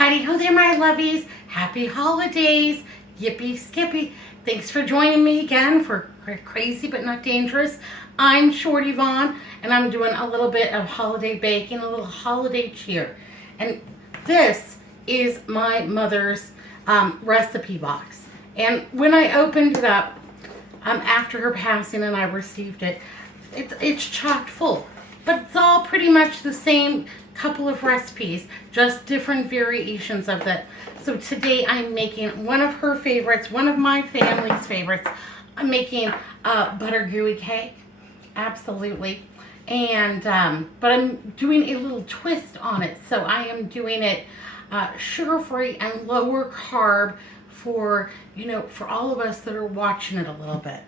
Heidi ho there, my lovies. Happy holidays. Yippee skippy. Thanks for joining me again for Crazy But Not Dangerous. I'm Shorty Vaughn, and I'm doing a little bit of holiday baking, a little holiday cheer. And this is my mother's recipe box. And when I opened it up, after her passing and I received it, it's chock full. But it's all pretty much the same couple of recipes, just different variations of it. So today I'm making one of her favorites, one of my family's favorites. I'm making butter gooey cake, absolutely. And but I'm doing a little twist on it. So I am doing it sugar-free and lower carb for, for all of us that are watching it a little bit.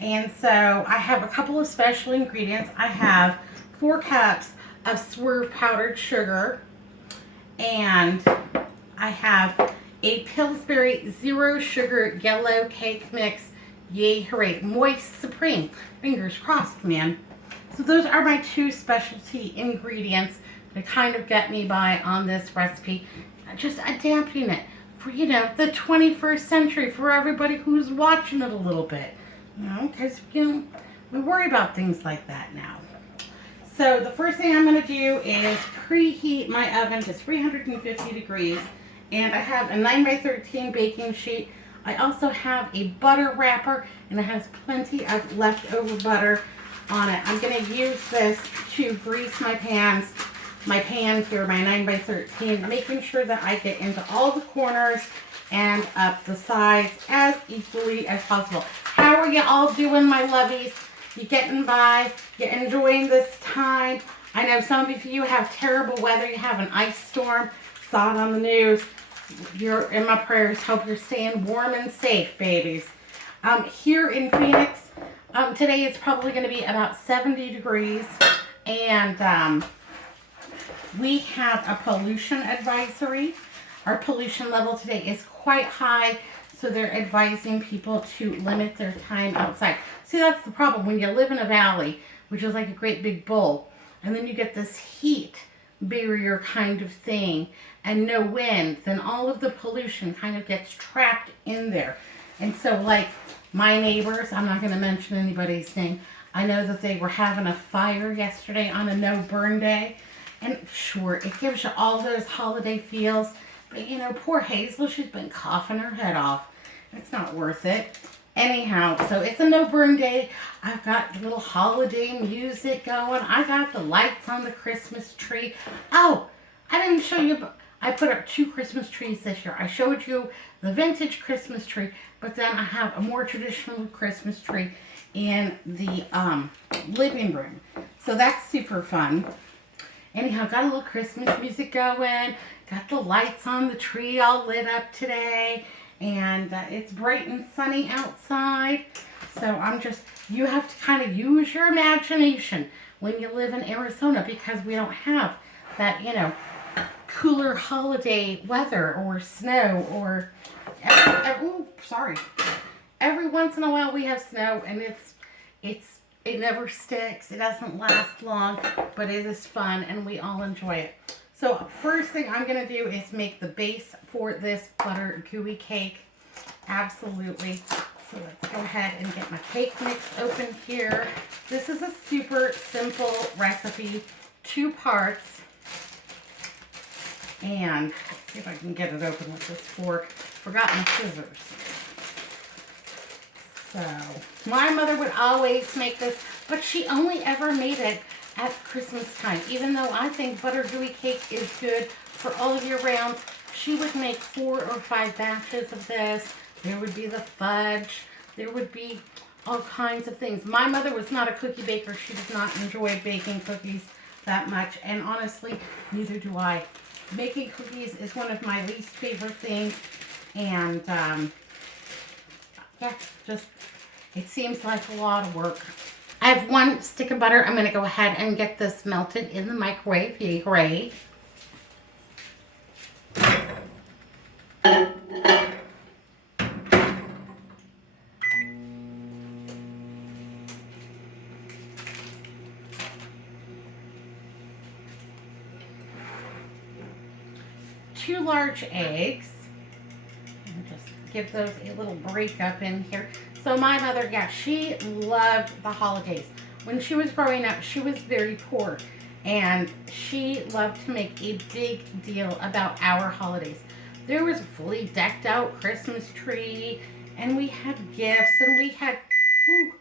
And so I have a couple of special ingredients. I have 4 cups of Swerve powdered sugar, and I have a Pillsbury zero sugar yellow cake mix. Yay, hooray, moist supreme. Fingers crossed, man. So those are my 2 specialty ingredients that kind of get me by on this recipe. Just adapting it for, the 21st century, for everybody who's watching it a little bit. Because, we worry about things like that now. So the first thing I'm going to do is preheat my oven to 350 degrees. And I have a 9x13 baking sheet. I also have a butter wrapper, and it has plenty of leftover butter on it. I'm going to use this to grease my pan here, my 9x13, making sure that I get into all the corners and up the sides as equally as possible. How are you all doing, my lovies? You getting by? You enjoying this time? I know some of you have terrible weather. You have an ice storm. Saw it on the news. You're in my prayers. Hope you're staying warm and safe, babies. Here in Phoenix, today it's probably going to be about 70 degrees. And we have a pollution advisory. Our pollution level today is quite high. So they're advising people to limit their time outside. See, that's the problem. When you live in a valley, which is like a great big bowl, and then you get this heat barrier kind of thing, and no wind, then all of the pollution kind of gets trapped in there. And so, like, my neighbors, I'm not going to mention anybody's name, I know that they were having a fire yesterday on a no-burn day. And sure, it gives you all those holiday feels. But, poor Hazel, she's been coughing her head off. It's not worth it. Anyhow, so it's a no-burn day. I've got little holiday music going. I got the lights on the Christmas tree. Oh, I didn't show you, but I put up 2 Christmas trees this year. I showed you the vintage Christmas tree, but then I have a more traditional Christmas tree in the living room. So that's super fun. Anyhow, got a little Christmas music going. Got the lights on the tree all lit up today. And it's bright and sunny outside. So you have to kind of use your imagination when you live in Arizona, because we don't have that, cooler holiday weather or snow or, every once in a while we have snow, and it never sticks. It doesn't last long, but it is fun and we all enjoy it. So first thing I'm going to do is make the base for this butter gooey cake. Absolutely. So let's go ahead and get my cake mix open here. This is a super simple recipe, 2 parts. And let's see if I can get it open with this fork. Forgot my scissors. So my mother would always make this, but she only ever made it at Christmas time. Even though I think butter gooey cake is good for all year round, she would make 4 or 5 batches of this. There would be the fudge. There would be all kinds of things. My mother was not a cookie baker. She does not enjoy baking cookies that much. And honestly, neither do I. Making cookies is one of my least favorite things. And yeah, it seems like a lot of work. I have 1 stick of butter. I'm going to go ahead and get this melted in the microwave. Yay, hooray. 2 large eggs. And just give those a little break up in here. So my mother, yeah, she loved the holidays. When she was growing up, she was very poor. And she loved to make a big deal about our holidays. There was a fully decked out Christmas tree. And we had gifts. And we had, ooh,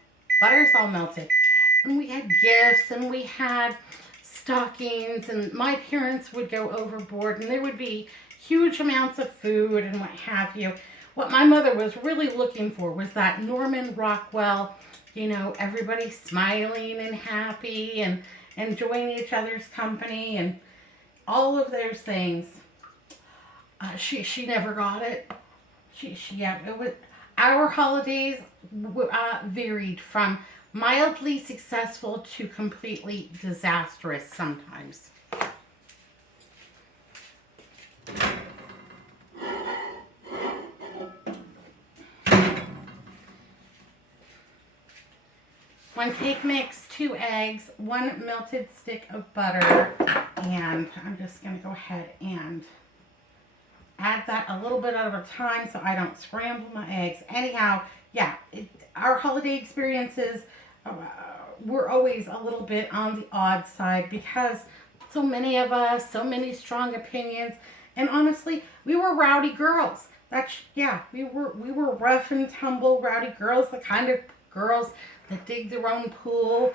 butter's all melted. And we had gifts. And we had stockings. And my parents would go overboard. And there would be huge amounts of food and what have you. What my mother was really looking for was that Norman Rockwell, you know, everybody smiling and happy and enjoying each other's company and all of those things. She never got it. Yeah, it was, our holidays varied from mildly successful to completely disastrous sometimes. One cake mix, 2 eggs, 1 melted stick of butter, and I'm just going to go ahead and add that a little bit at a time so I don't scramble my eggs. Anyhow, yeah, our holiday experiences were always a little bit on the odd side because so many of us, so many strong opinions, and honestly, we were rowdy girls. We were rough and tumble rowdy girls, the kind of girls that dig their own pool,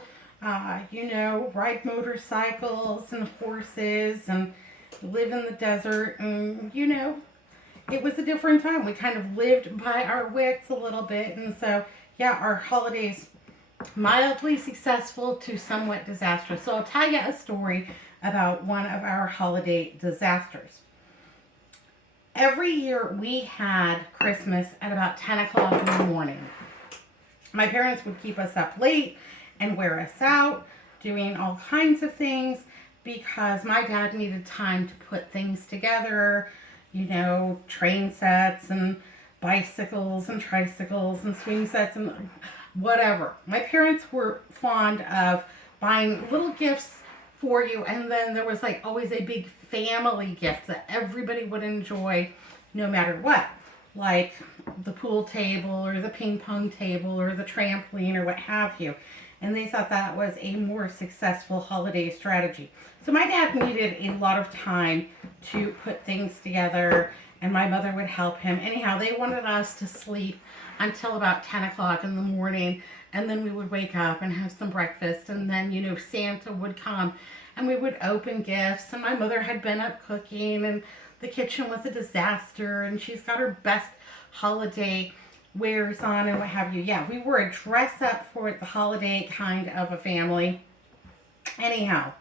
you know, ride motorcycles and horses and live in the desert. And, you know, it was a different time. We kind of lived by our wits a little bit. And so, yeah, our holidays, mildly successful to somewhat disastrous. So I'll tell you a story about one of our holiday disasters. Every year we had Christmas at about 10 o'clock in the morning. My parents would keep us up late and wear us out, doing all kinds of things because my dad needed time to put things together, you know, train sets and bicycles and tricycles and swing sets and whatever. My parents were fond of buying little gifts for you, and then there was like always a big family gift that everybody would enjoy no matter what. Like the pool table or the ping pong table or the trampoline or what have you. And they thought that was a more successful holiday strategy. So my dad needed a lot of time to put things together and my mother would help him. Anyhow, they wanted us to sleep until about 10 o'clock in the morning, and then we would wake up and have some breakfast, and then, you know, Santa would come and we would open gifts, and my mother had been up cooking and the kitchen was a disaster, and she's got her best holiday wares on and what have you. Yeah, we were a dress up for the holiday kind of a family. Anyhow,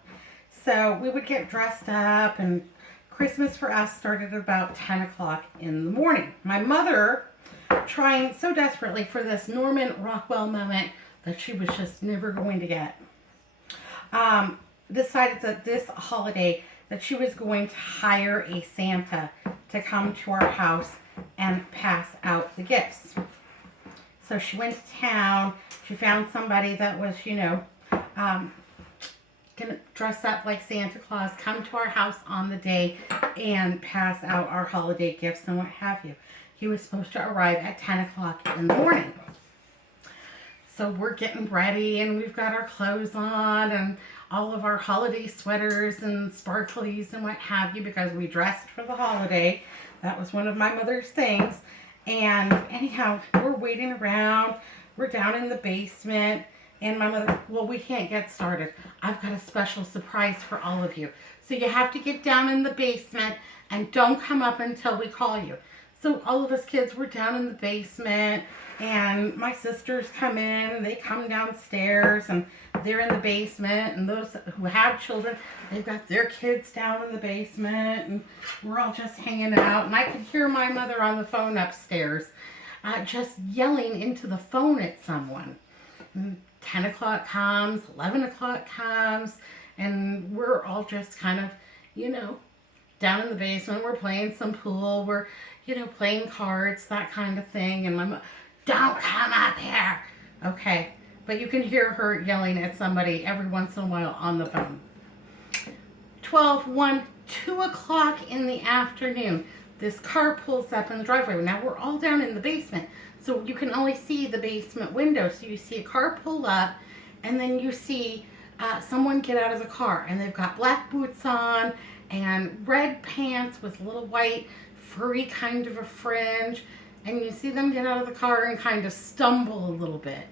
so we would get dressed up, and Christmas for us started at about 10 o'clock in the morning. My mother, trying so desperately for this Norman Rockwell moment that she was just never going to get, decided that this holiday that she was going to hire a Santa to come to our house and pass out the gifts. So she went to town. She found somebody that was, you know, gonna dress up like Santa Claus, come to our house on the day and pass out our holiday gifts and what have you. He was supposed to arrive at 10 o'clock in the morning. So we're getting ready and we've got our clothes on and all of our holiday sweaters and sparklies and what have you because we dressed for the holiday. That was one of my mother's things. And anyhow, we're waiting around. We're down in the basement. And my mother, well, we can't get started. I've got a special surprise for all of you. So you have to get down in the basement and don't come up until we call you. So all of us kids were down in the basement, and my sisters come in and they come downstairs and they're in the basement, and those who have children, they've got their kids down in the basement, and we're all just hanging out. And I could hear my mother on the phone upstairs just yelling into the phone at someone. And 10 o'clock comes, 11 o'clock comes, and we're all just kind of, you know, down in the basement. We're playing some pool. We're, you know, playing cards, that kind of thing. And my mom, don't come up here. Okay. But you can hear her yelling at somebody every once in a while on the phone. 12, 1, 2 o'clock in the afternoon, this car pulls up in the driveway. Now we're all down in the basement, so you can only see the basement window. So you see a car pull up, and then you see someone get out of the car, and they've got black boots on and red pants with little white furry kind of a fringe, and you see them get out of the car and kind of stumble a little bit.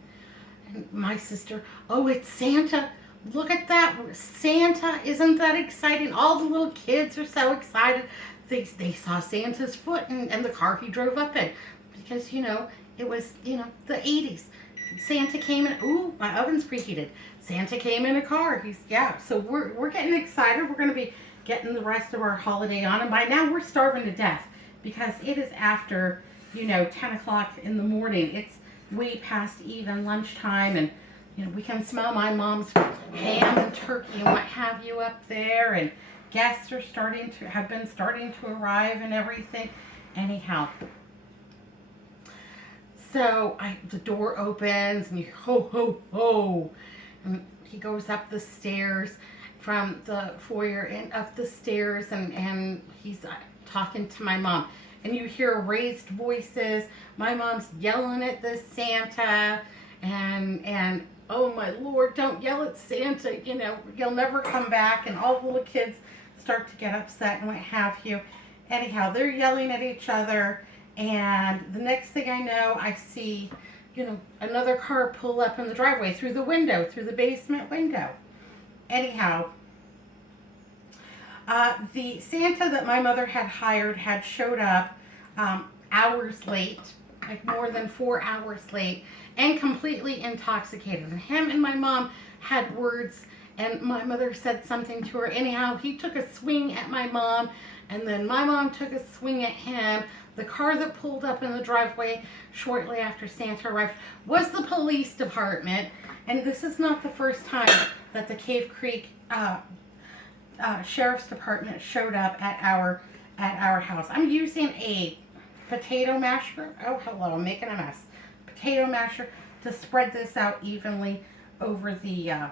And my sister, oh, it's Santa. Look at that. Santa. Isn't that exciting? All the little kids are so excited. They saw Santa's foot and the car he drove up in. Because, you know, it was, you know, the 80s. Santa came in. Ooh, my oven's preheated. Santa came in a car. So we're getting excited. We're going to be getting the rest of our holiday on. And by now we're starving to death. Because it is after, you know, 10 o'clock in the morning. It's way past even lunchtime, and you know, we can smell my mom's ham and turkey and what have you up there, and guests are starting to arrive and everything. Anyhow, so the door opens and you ho ho ho, and he goes up the stairs from the foyer and up the stairs, and he's talking to my mom. And you hear raised voices. My mom's yelling at the Santa, and oh my Lord, don't yell at Santa. You know, he'll never come back. And all the little kids start to get upset and what have you. Anyhow, they're yelling at each other. And the next thing I know, I see, you know, another car pull up in the driveway through the window, through the basement window. Anyhow, the Santa that my mother had hired had showed up hours late, like more than 4 hours late, and completely intoxicated. And him and my mom had words, and my mother said something to her. Anyhow, he took a swing at my mom, and then my mom took a swing at him. The car that pulled up in the driveway shortly after Santa arrived was the police department. And this is not the first time that the Cave Creek Sheriff's Department showed up at our house. I'm using a potato masher. Oh, hello, I'm making a mess. Potato masher to spread this out evenly over the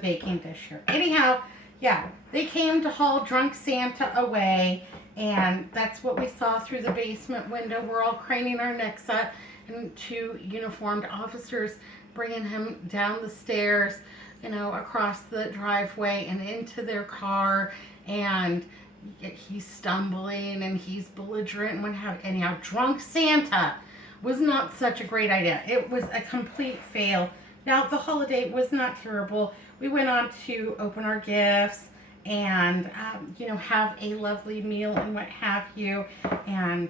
baking dish here. Anyhow, yeah, they came to haul drunk Santa away, and that's what we saw through the basement window. We're all craning our necks up, and 2 uniformed officers bringing him down the stairs, you know, across the driveway and into their car, and he's stumbling and he's belligerent and what have you. Anyhow, drunk Santa was not such a great idea. It was a complete fail. Now, the holiday was not terrible. We went on to open our gifts and, you know, have a lovely meal and what have you. And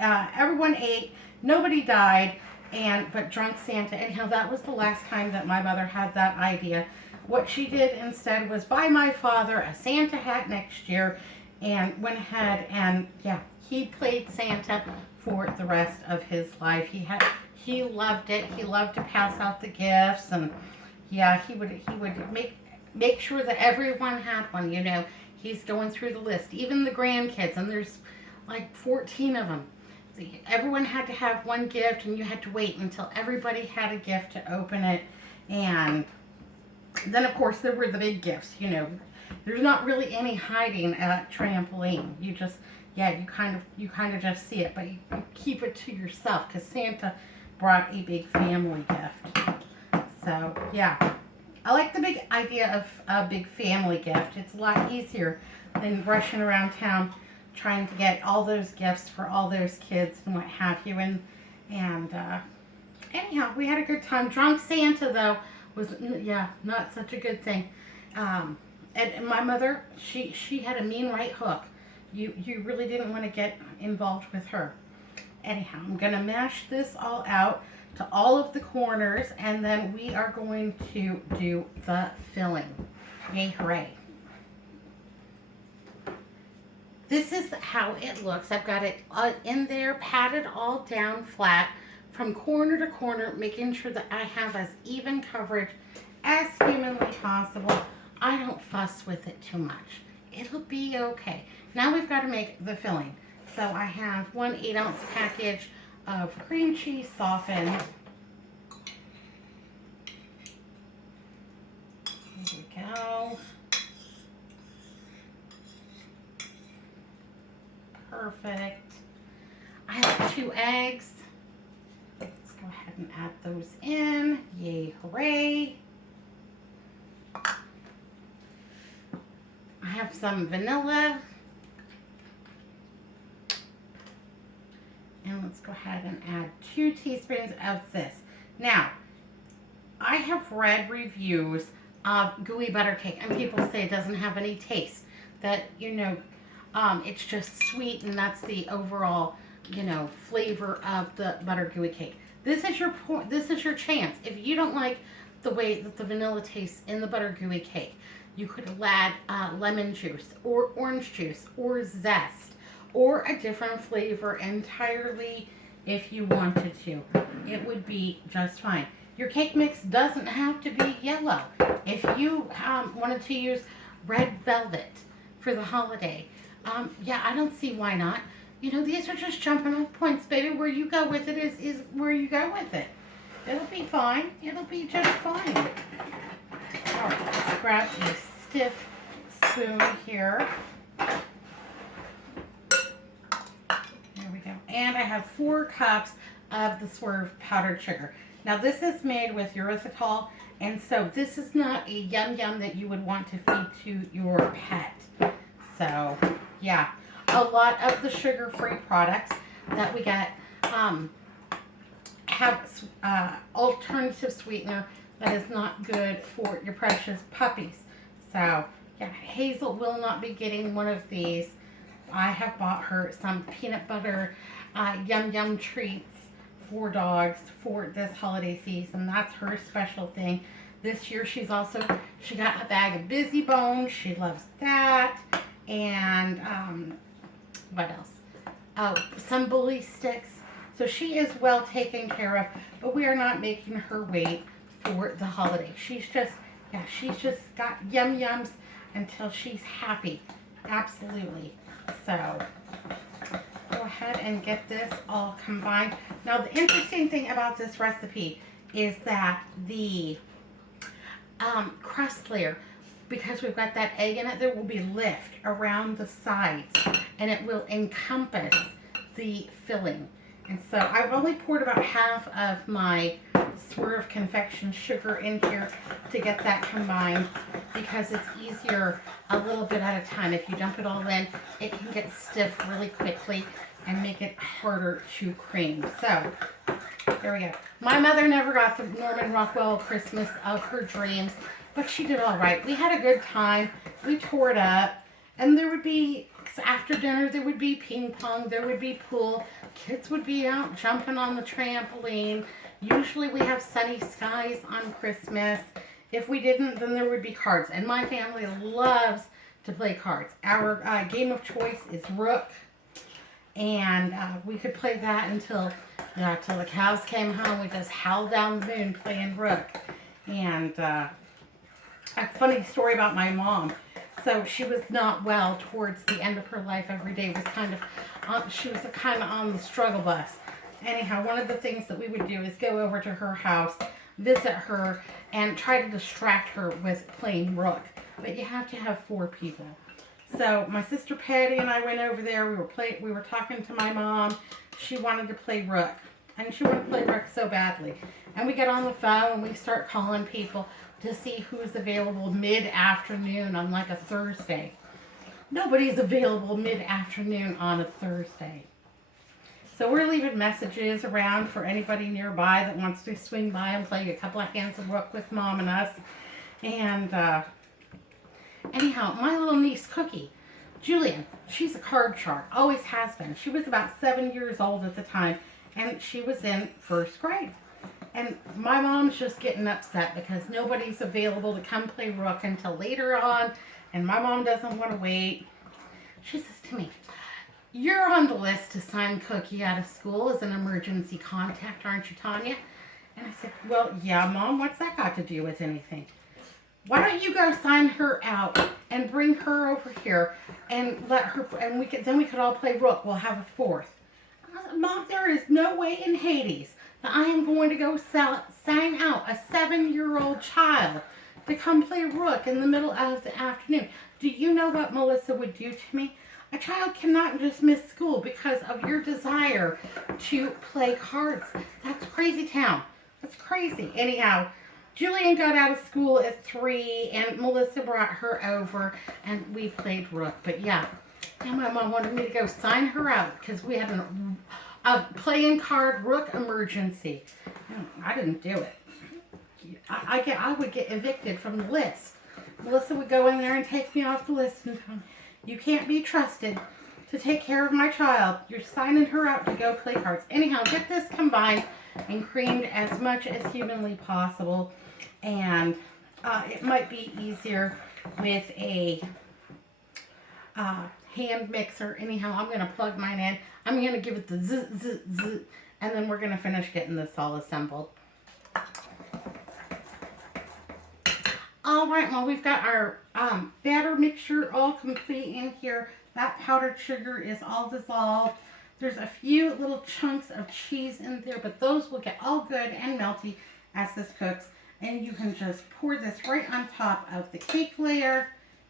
everyone ate. Nobody died. But drunk Santa, anyhow, that was the last time that my mother had that idea. What she did instead was buy my father a Santa hat next year, and went ahead and, yeah, he played Santa for the rest of his life. He loved it. He loved to pass out the gifts, and yeah, he would make sure that everyone had one. You know, he's going through the list, even the grandkids, and there's like 14 of them. Everyone had to have one gift, and you had to wait until everybody had a gift to open it. And then, of course, there were the big gifts. You know, there's not really any hiding at trampoline. You just, yeah, you kind of just see it, but you keep it to yourself because Santa brought a big family gift. So yeah, I like the big idea of a big family gift. It's a lot easier than rushing around town trying to get all those gifts for all those kids and what have you. And anyhow, we had a good time. Drunk Santa, though, was, yeah, not such a good thing. And my mother, she had a mean right hook. You really didn't want to get involved with her. Anyhow, I'm going to mash this all out to all of the corners, and then we are going to do the filling. Yay, hooray. This is how it looks. I've got it in there, patted all down flat from corner to corner, making sure that I have as even coverage as humanly possible. I don't fuss with it too much. It'll be okay. Now we've got to make the filling. So I have 1 8-ounce package of cream cheese softened. There we go. Perfect. I have 2 eggs. Let's go ahead and add those in. Yay, hooray. I have some vanilla. And let's go ahead and add 2 teaspoons of this. Now, I have read reviews of gooey butter cake, and people say it doesn't have any taste. That, it's just sweet, and that's the overall, flavor of the butter gooey cake. This is your point. This is your chance. If you don't like the way that the vanilla tastes in the butter gooey cake, you could add lemon juice or orange juice or zest or a different flavor entirely if you wanted to. It would be just fine. Your cake mix doesn't have to be yellow. If you wanted to use red velvet for the holiday, yeah, I don't see why not. These are just jumping off points, baby. Where you go with it is where you go with it. It'll be fine. It'll be just fine. All right, let's grab a stiff spoon here. There we go. And I have 4 cups of the Swerve powdered sugar. Now this is made with erythritol, and so this is not a yum yum that you would want to feed to your pet. So yeah, a lot of the sugar-free products that we get have alternative sweetener that is not good for your precious puppies. So yeah, Hazel will not be getting one of these. I have bought her some peanut butter yum yum treats for dogs for this holiday season. That's her special thing. This year she got a bag of Busy Bones. She loves that. And what else? Oh, some bully sticks. So she is well taken care of, but we are not making her wait for the holiday. She's just got yum yums until she's happy. Absolutely. So go ahead and get this all combined. Now the interesting thing about this recipe is that the crust layer, because we've got that egg in it, there will be lift around the sides and it will encompass the filling. And so I've only poured about half of my Swerve confection sugar in here to get that combined, because it's easier a little bit at a time. If you dump it all in, it can get stiff really quickly and make it harder to cream. So there we go. My mother never got the Norman Rockwell Christmas of her dreams, but she did all right. We had a good time. We tore it up. And there would be, after dinner, there would be ping pong, there would be pool. Kids would be out jumping on the trampoline. Usually we have sunny skies on Christmas. If we didn't, then there would be cards. And my family loves to play cards. Our game of choice is Rook. And we could play that until the cows came home. We just howled down the moon playing Rook. And a funny story about my mom. So she was not well towards the end of her life. Every day was she was kind of on the struggle bus. Anyhow, one of the things that we would do is go over to her house, visit her, and try to distract her with playing Rook. But you have to have 4 people. So my sister Patty and I went over there. We were talking to my mom. She wanted to play Rook. And she wanted to play Rook so badly. And we get on the phone and we start calling people to see who's available mid-afternoon on like a Thursday. Nobody's available mid-afternoon on a Thursday. So we're leaving messages around for anybody nearby that wants to swing by and play a couple of hands of Rook with Mom and us. And anyhow, my little niece Cookie, Julian, she's a card shark, always has been. She was about 7 years old at the time, and she was in 1st grade. And my mom's just getting upset because nobody's available to come play Rook until later on, and my mom doesn't want to wait. She says to me, "You're on the list to sign Cookie out of school as an emergency contact, aren't you, Tanya?" And I said, "Well, yeah, Mom, what's that got to do with anything? Why don't you go sign her out and bring her over here and let her, and we could all play Rook. We'll have a 4th. I said, "Mom, there is no way in Hades that I am going to go sign out a 7-year-old child to come play Rook in the middle of the afternoon. Do you know what Melissa would do to me? A child cannot just miss school because of your desire to play cards. That's crazy town. That's crazy. Anyhow, Julian got out of school at 3 and Melissa brought her over and we played Rook. But yeah, now my mom wanted me to go sign her out because we had a playing card Rook emergency. I didn't do it. I would get evicted from the list. Melissa would go in there and take me off the list and tell me, you can't be trusted to take care of my child. You're signing her out to go play cards. Anyhow, get this combined and creamed as much as humanly possible. And it might be easier with a hand mixer. Anyhow, I'm going to plug mine in. I'm going to give it the zzz, zzz, zzz, and then we're going to finish getting this all assembled. All right, well, we've got our batter mixture all complete in here. That powdered sugar is all dissolved. There's a few little chunks of cheese in there, but those will get all good and melty as this cooks. And you can just pour this right on top of the cake layer.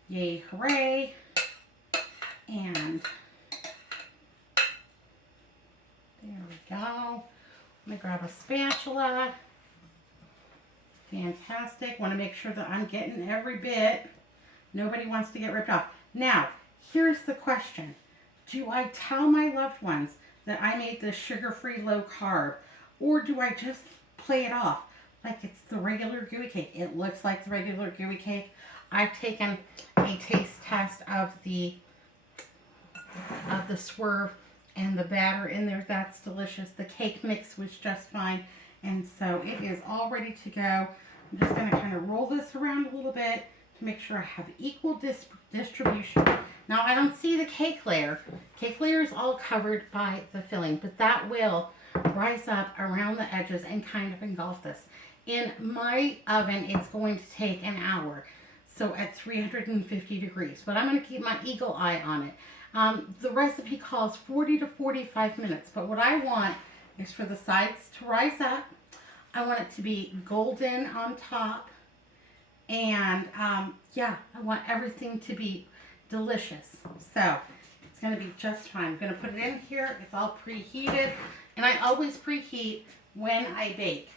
Yay, hooray. And there we go. Let me grab a spatula. Fantastic. Want to make sure that I'm getting every bit. Nobody wants to get ripped off. Now, here's the question. Do I tell my loved ones that I made this sugar-free low carb, or do I just play it off like it's the regular gooey cake? It looks like the regular gooey cake. I've taken a taste test of the swerve and the batter in there. That's delicious. The cake mix was just fine. And so it is all ready to go. I'm just going to kind of roll this around a little bit to make sure I have equal distribution. Now, I don't see the cake layer. Cake layer is all covered by the filling, but that will rise up around the edges and kind of engulf this. In my oven, it's going to take an hour, so at 350 degrees. But I'm going to keep my eagle eye on it. The recipe calls 40 to 45 minutes, but what I want is for the sides to rise up. I want it to be golden on top. And yeah, I want everything to be delicious. So it's going to be just fine. I'm going to put it in here. It's all preheated. And I always preheat when I bake.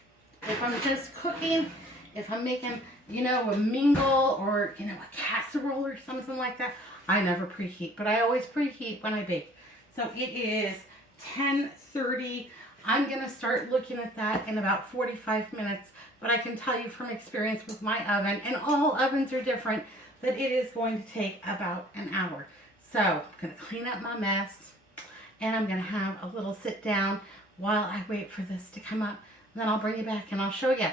If I'm just cooking, if I'm making, you know, a mingle or, you know, a casserole or something like that, I never preheat. But I always preheat when I bake. So it is 10:30. I'm going to start looking at that in about 45 minutes, but I can tell you from experience with my oven, and all ovens are different, that it is going to take about an hour. So I'm going to clean up my mess, and I'm going to have a little sit down while I wait for this to come up. And then I'll bring you back and I'll show you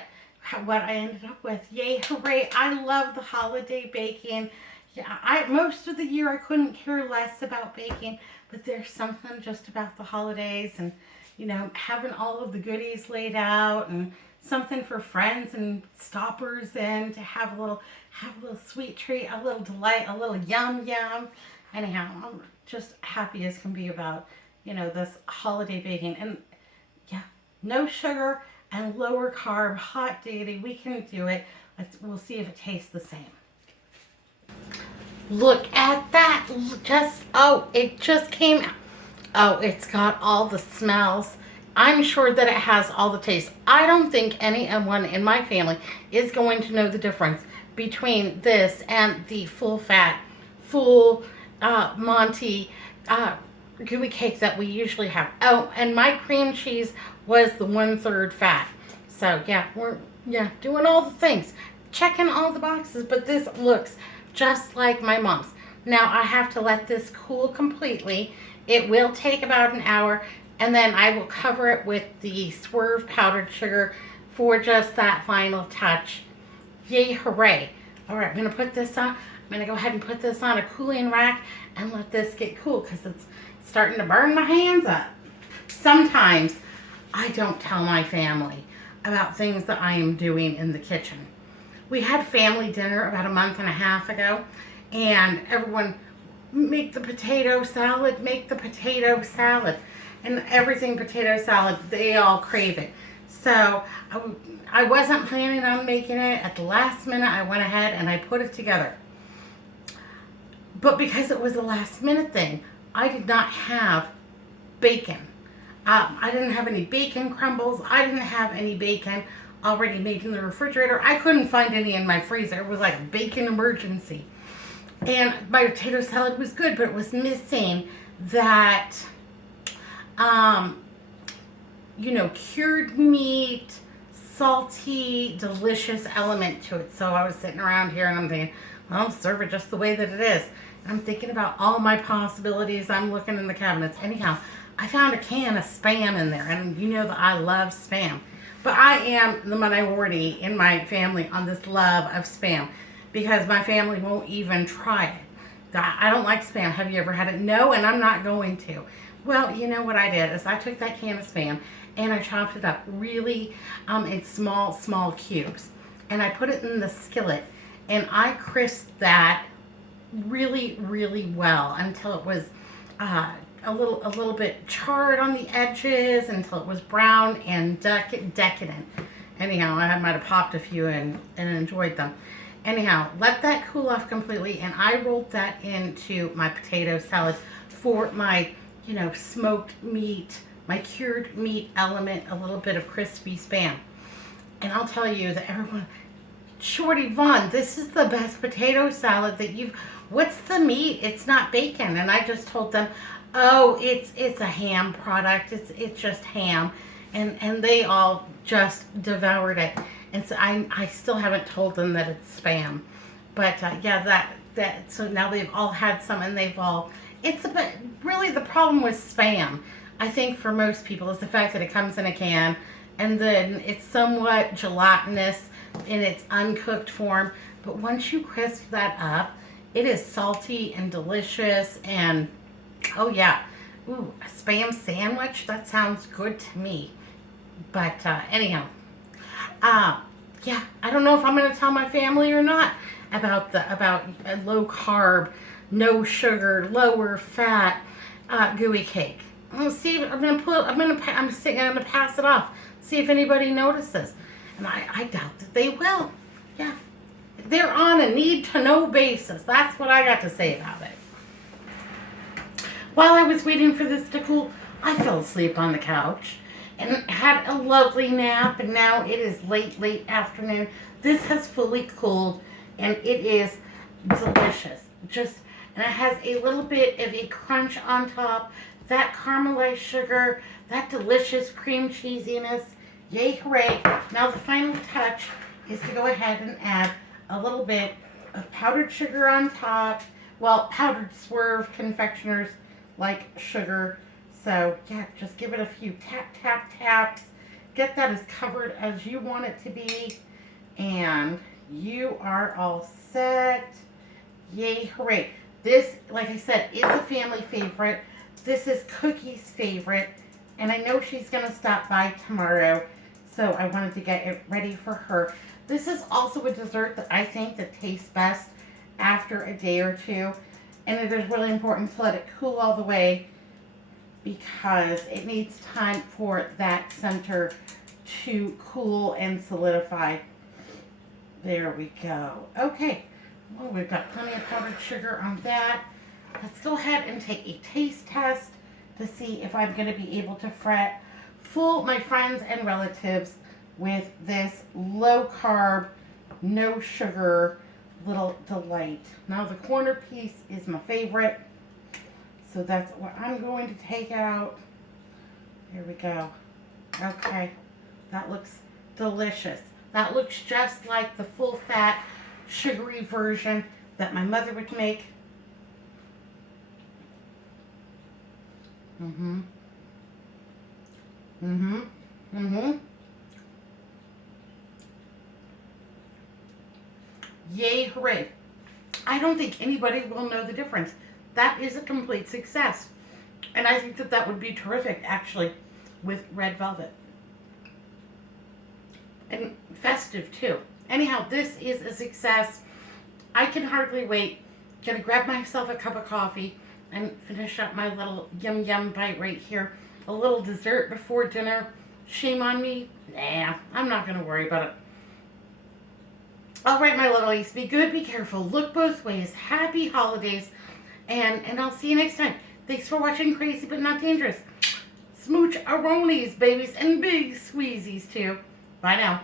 what I ended up with. Yay, hooray. I love the holiday baking. Yeah, most of the year I couldn't care less about baking, but there's something just about the holidays and, you know, having all of the goodies laid out and something for friends and stoppers in to have a little sweet treat, a little delight, a little yum. Anyhow, I'm just happy as can be about, you know, this holiday baking. And yeah, no sugar and lower carb, hot daily. We can do it. We'll see if it tastes the same. Look at that. It just came out. Oh, it's got all the smells. I'm sure that it has all the tastes. I don't think anyone in my family is going to know the difference between this and the full fat, full Monty gooey cake that we usually have. Oh, and my cream cheese was the 1/3 fat. So yeah, we're doing all the things, checking all the boxes, but this looks just like my mom's. Now I have to let this cool completely. It will take about an hour, and then I will cover it with the Swerve powdered sugar for just that final touch. Yay, hooray. All right, I'm going to put this on. I'm going to go ahead and put this on a cooling rack and let this get cool because it's starting to burn my hands up. Sometimes I don't tell my family about things that I am doing in the kitchen. We had family dinner about a month and a half ago, and everyone, make the potato salad, and everything potato salad, they all crave it. So I wasn't planning on making it. At the last minute, I went ahead and I put it together. But because it was a last minute thing, I did not have bacon. I didn't have any bacon crumbles. I didn't have any bacon already made in the refrigerator. I couldn't find any in my freezer. It was like a bacon emergency. And my potato salad was good, but it was missing that, um, cured meat, salty, delicious element to it. So I was sitting around here and I'm thinking, well, serve it just the way that it is. And I'm thinking about all my possibilities. I'm looking in the cabinets. Anyhow, I found a can of Spam in there. And you know that I love Spam. But I am the minority in my family on this love of Spam because my family won't even try it. I don't like Spam. Have you ever had it? No, and I'm not going to. Well, you know what I did is I took that can of Spam and I chopped it up really in small cubes. And I put it in the skillet and I crisped that really, really well until it was a little bit charred on the edges, until it was brown and decadent. Anyhow, I might have popped a few and enjoyed them. Anyhow, let that cool off completely, and I rolled that into my potato salad for my, smoked meat, my cured meat element, a little bit of crispy Spam. And I'll tell you that everyone, Shorty Vaughn, this is the best potato salad that what's the meat? It's not bacon. And I just told them, oh, it's a ham product. It's just ham. And they all just devoured it. And so I still haven't told them that it's Spam. But yeah, so now they've all had some and really the problem with Spam, I think for most people, is the fact that it comes in a can and then it's somewhat gelatinous in its uncooked form. But once you crisp that up, it is salty and delicious. And oh yeah, ooh, a Spam sandwich, that sounds good to me. But anyhow, yeah, I don't know if I'm going to tell my family or not about low carb, no sugar, lower fat gooey cake. I'm gonna pass it off. See if anybody notices. And I doubt that they will. Yeah. They're on a need to know basis. That's what I got to say about it. While I was waiting for this to cool, I fell asleep on the couch and had a lovely nap, and now it is late afternoon. This has fully cooled and it is delicious. And it has a little bit of a crunch on top, that caramelized sugar, that delicious cream cheesiness. Yay, hooray. Now the final touch is to go ahead and add a little bit of powdered sugar on top. Well, powdered Swerve confectioners like sugar. So yeah, just give it a few taps. Get that as covered as you want it to be. And you are all set. Yay, hooray. This, like I said, is a family favorite. This is Cookie's favorite. And I know she's going to stop by tomorrow. So I wanted to get it ready for her. This is also a dessert that I think that tastes best after a day or two. And it is really important to let it cool all the way because it needs time for that center to cool and solidify. There we go. Okay. Well, we've got plenty of powdered sugar on that. Let's go ahead and take a taste test to see if I'm going to be able to fool my friends and relatives with this low carb, no sugar little delight. Now the corner piece is my favorite, so that's what I'm going to take out. Here we go. Okay, that looks delicious. That looks just like the full fat sugary version that my mother would make. Yay, hooray. I don't think anybody will know the difference. That is a complete success. And I think that that would be terrific, actually, with red velvet. And festive, too. Anyhow, this is a success. I can hardly wait. Gonna grab myself a cup of coffee and finish up my little yum bite right here. A little dessert before dinner. Shame on me? Nah, I'm not gonna worry about it. All right, my little ace, be good, be careful, look both ways. Happy holidays. And I'll see you next time. Thanks for watching Crazy But Not Dangerous. Smooch-aronies, babies, and big squeezies too. Bye now.